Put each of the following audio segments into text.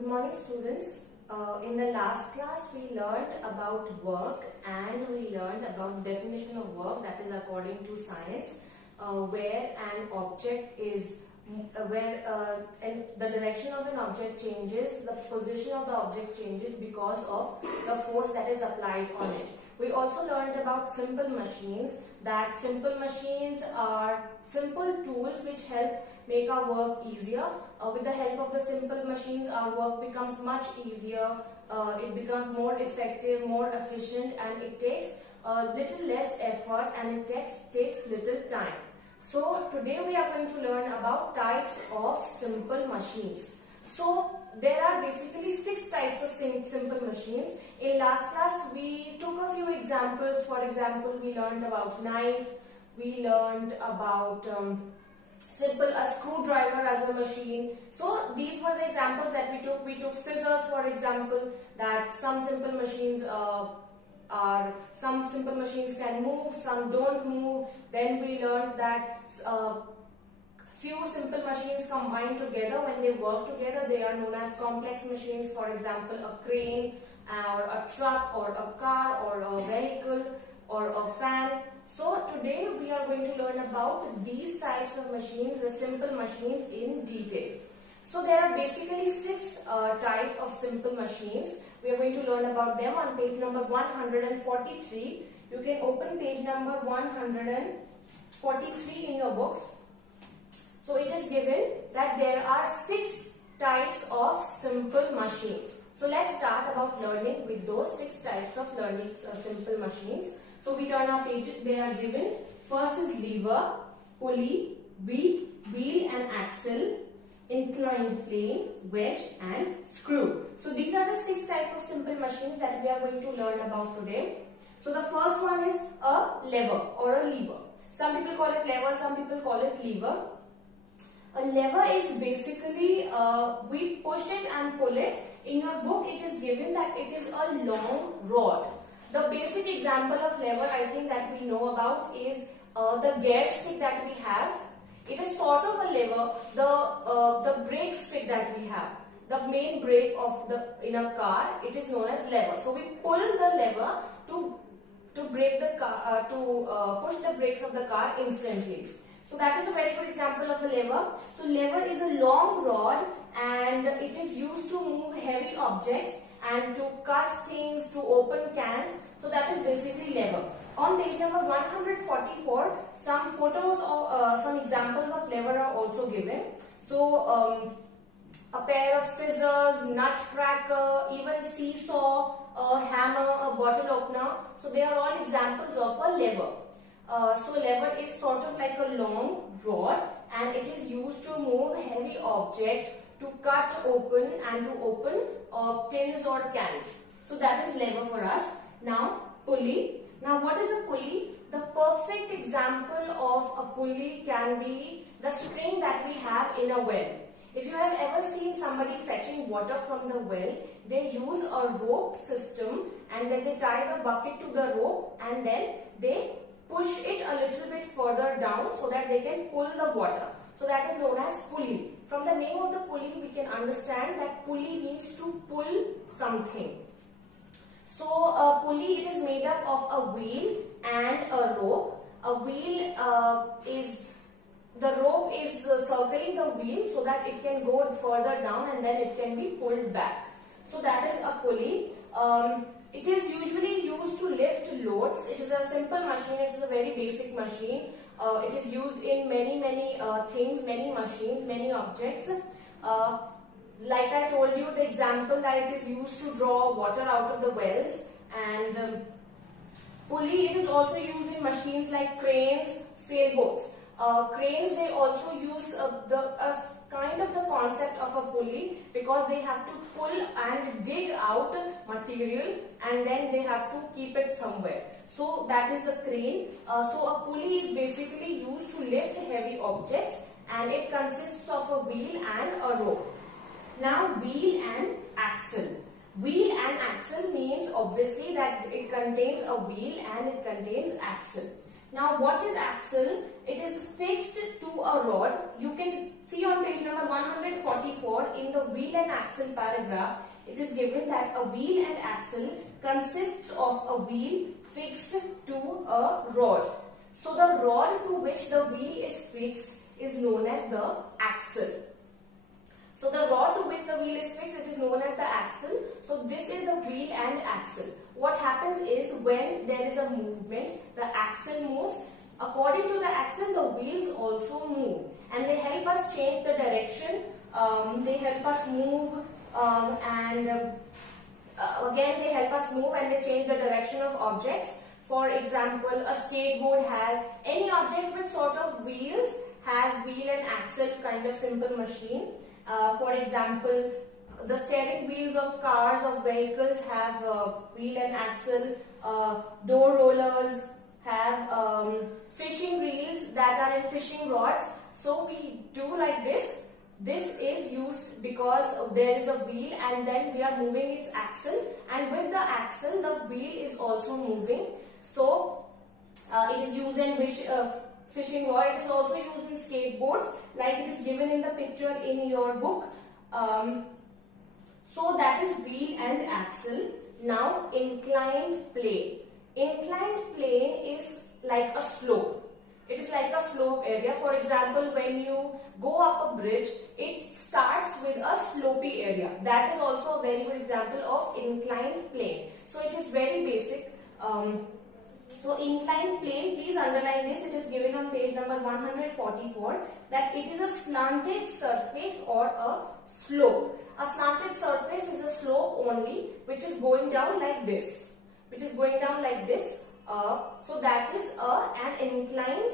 Good morning, students. In the last class, we learned about work and we learned about the definition of work, that is according to science, where an object is, and the direction of an object changes, the position of the object changes because of the force that is applied on it. We also learned about simple machines, that simple machines are simple tools which help make our work easier. With the help of the simple machines, our work becomes much easier, it becomes more effective, more efficient, and it takes little less effort and it takes little time. So today we are going to learn about types of simple machines. So there are basically 6 types of simple machines. In last class we took a few examples. For example, we learned about knife, we learned about a screwdriver as a machine. So these were the examples that we took. We took scissors, for example, that some simple machines can move, some don't move. Then we learned that few simple machines combined together, when they work together, they are known as complex machines. For example, a crane or a truck or a car or a vehicle or a fan. So today we are going to learn about these types of machines, the simple machines, in detail. So there are basically 6 types of simple machines. We are going to learn about them on page number 143. You can open page number 143 in your books. So it is given that there are 6 types of simple machines. So let's start about learning with those 6 types of simple machines. So we turn our page, they are given. First is lever, pulley, wheel and axle, inclined plane, wedge and screw. So these are the 6 types of simple machines that we are going to learn about today. So the first one is a lever or a lever. Some people call it lever, some people call it lever. A lever is basically, we push it and pull it. In your book it is given that it is a long rod. The basic example of lever I think that we know about is the gear stick that we have. It is sort of a lever, the brake stick that we have. The main brake of in a car, it is known as lever. So we pull the lever to brake the car, push the brakes of the car instantly. So that is a very good example of a lever. So lever is a long rod and it is used to move heavy objects and to cut things, to open cans. So that is basically lever. On page number 144, some photos or some examples of lever are also given. So a pair of scissors, nutcracker, even seesaw, a hammer, a bottle opener. So they are all examples of a lever. So lever is sort of like a long rod and it is used to move heavy objects, to cut open and to open tins or cans. So that is lever for us. Now pulley. Now what is a pulley? The perfect example of a pulley can be the string that we have in a well. If you have ever seen somebody fetching water from the well, they use a rope system and then they tie the bucket to the rope and then they push it a little bit further down so that they can pull the water. So that is known as pulley. From the name of the pulley, we can understand that pulley means to pull something. So a pulley, it is made up of a wheel and a rope. A wheel the rope is circling the wheel so that it can go further down and then it can be pulled back. So that is a pulley. It is usually used to lift loads. It is a simple machine. It is a very basic machine. It is used in many things, many machines, many objects. Like I told you, the example that it is used to draw water out of the wells. And pulley, it is also used in machines like cranes, sailboats. Cranes, they also use kind of the concept of a pulley because they have to pull and dig out material and then they have to keep it somewhere. So that is the crane. So a pulley is basically used to lift heavy objects and it consists of a wheel and a rope. Now wheel and axle. Wheel and axle means obviously that it contains a wheel and it contains axle. Now what is axle? It is fixed to a rod. You can See on page number 144 in the wheel and axle paragraph, it is given that a wheel and axle consists of a wheel fixed to a rod. So the rod to which the wheel is fixed is known as the axle. So the rod to which the wheel is fixed, it is known as the axle. So this is the wheel and axle. What happens is when there is a movement, the axle moves. According to the axle, the wheels also move, and they help us change the direction. They help us move, again they help us move and they change the direction of objects. For example, a skateboard has, any object with sort of wheels has wheel and axle kind of simple machine. For example, the steering wheels of cars, of vehicles have wheel and axle. Door rollers have fishing reels that are in fishing rods. So we do like this. This is used because there is a wheel and then we are moving its axle, and with the axle the wheel is also moving. So it is used in fishing rod. It is also used in skateboards like it is given in the picture in your book. So that is wheel and axle. Now inclined plane. Inclined plane is like a slope. It is like a slope area. For example, when you go up a bridge, it starts with a slopy area. That is also a very good example of inclined plane. So it is very basic. So inclined plane, please underline this. It is given on page number 144 that it is a slanted surface or a slope. A slanted surface is a slope only which is going down like this. Which is going down like this. So that is an inclined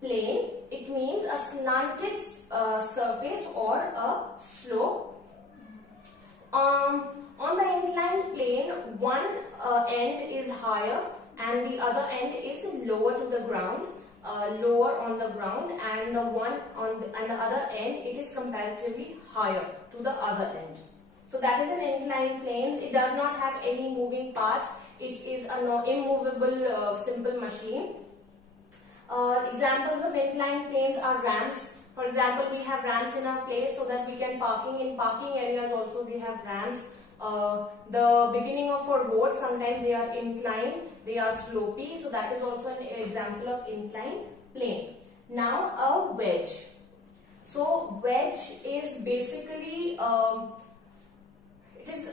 plane. It means a slanted surface or a slope. On the inclined plane, one end is higher and the other end is lower to the ground, lower on the ground, and the one on the other end, it is comparatively higher to the other end. So that is an inclined plane. It does not have any moving parts. It is an immovable simple machine. Examples of inclined planes are ramps. For example, we have ramps in our place so that we can in parking areas also we have ramps. The beginning of a road, sometimes they are inclined, they are slopy, so that is also an example of inclined plane. Now a wedge. So wedge is basically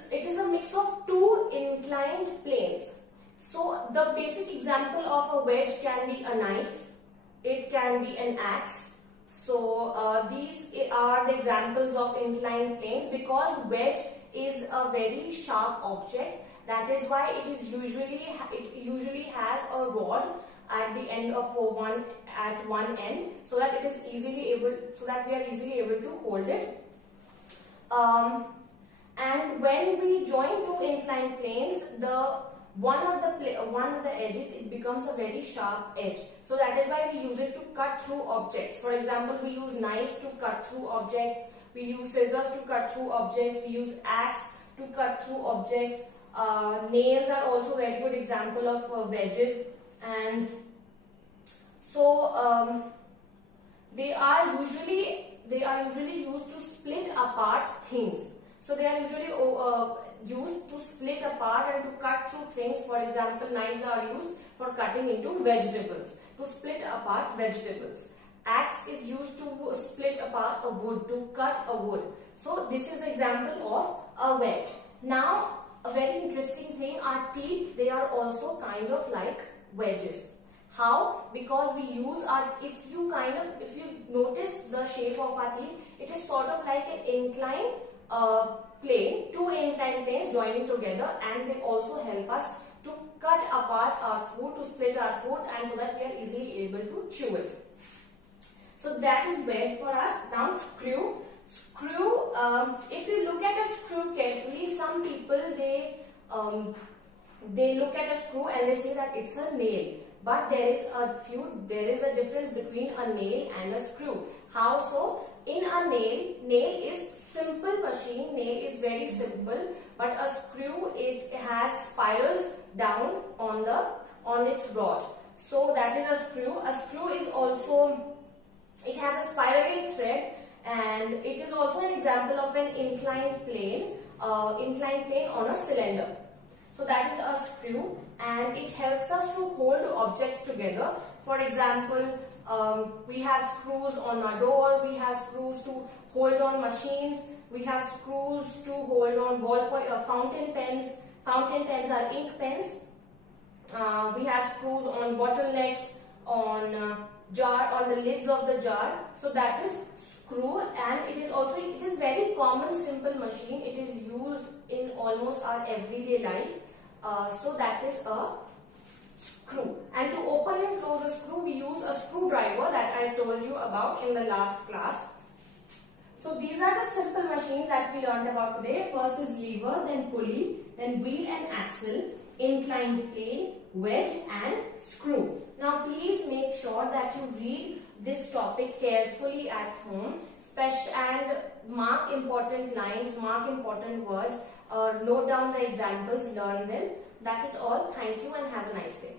it is a mix of two inclined planes. So the basic example of a wedge can be a knife, it can be an axe. So these are the examples of inclined planes because wedge is a very sharp object. That is why it usually has a rod at the end of one end, so that we are easily able to hold it. And when we join two inclined planes, one of the edges, it becomes a very sharp edge. So that is why we use it to cut through objects. For example, we use knives to cut through objects. We use scissors to cut through objects. We use axe to cut through objects. Nails are also a very good example of wedges. And so they are usually used to split apart things. So they are usually used to split apart and to cut through things. For example, knives are used for cutting into vegetables, to split apart vegetables. Axe is used to split apart a wood, to cut a wood. So this is the example of a wedge. Now a very interesting thing, our teeth, they are also kind of like wedges. How? Because we use if you notice the shape of our teeth, it is sort of like an inclined plane, two inclined planes joining together, and they also help us to cut apart our food, to split our food, and so that we are easily able to chew it. So that is wedge for us. Now screw. Screw, if you look at a screw carefully, some people they look at a screw and they say that it's a nail. But there is a difference between a nail and a screw. How so? In a nail is simple machine, nail is very simple, but a screw, it has spirals down on its rod. So that is a screw. A screw is also, it has a spiraling thread, and it is also an example of an inclined plane on a cylinder. So that is a screw, and it helps us to hold objects together. For example, we have screws on our door, we have screws to hold on machines, we have screws to hold on fountain pens. Fountain pens are ink pens. We have screws on bottlenecks, on the lids of the jar. So that is screw, and it is very common simple machine. It is used in almost our everyday life. So that is a screw. And to open and close a screw, we use a screwdriver that I told you about in the last class. So these are the simple machines that we learned about today. First is lever, then pulley, then wheel and axle, inclined plane, wedge and screw. Now please make sure that you read this topic carefully at home, and mark important lines, mark important words, note down the examples, learn them. That is all. Thank you and have a nice day.